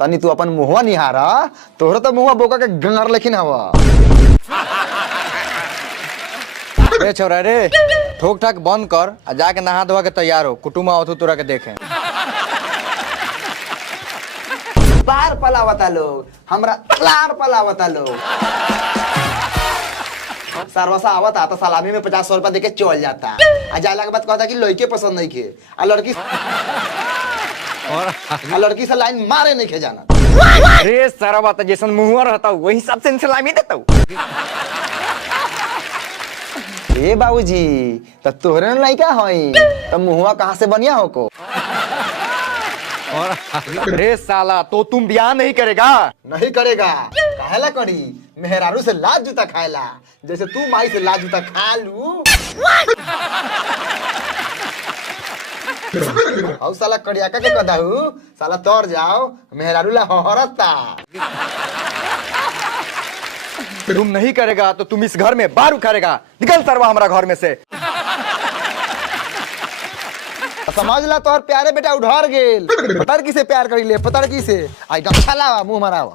तनी तू अपन मुहवा निहारा, तोहरा तो मुहवा बोका के गंगार लेकिन हवा। रे छोरा रे, ठोक ठाक बंद कर आ जाके नहा धोवा के तैयार हो, कुटुम्ब आवत तोरा के देखे। बार पलावता लोग, हमरा लार पलावता लोग। सरवसा आवता तो सलामी में 50-100 रुपया देके चल जाता। आ जाला के बाद कहता कि लड़के पसंद नहीं खे, आ लड़की से लाइन मारे नहीं खे जाना। रे सारा बात जैसन मुहुआ रहता हूँ वही हिसाब से सलामी देता हूँ। ए बाबूजी, तो तोहरे लड़का हई, तो मुहुआ कहाँ से बनिया हो को? रे साला, तो तुम ब्याह नहीं करेगा? नहीं करेगा, काहेला करी? मेहरारू से लाज जूता खाएला, जैसे तू माई से लाज जूता खा लू। औ साला कड़ियाका के कदाहू, साला तोर जाओ, मेहरारू ला हहरता। तुम नहीं करेगा तो तुम इस घर में बार उखाड़ेगा। निकल सरवा हमारा घर में से। समझ ला तोहर प्यारे बेटा उधर गेल। पतर किसे प्यार करी ले, पतर किसे? आई गमछा लावा, मुंह मरावा।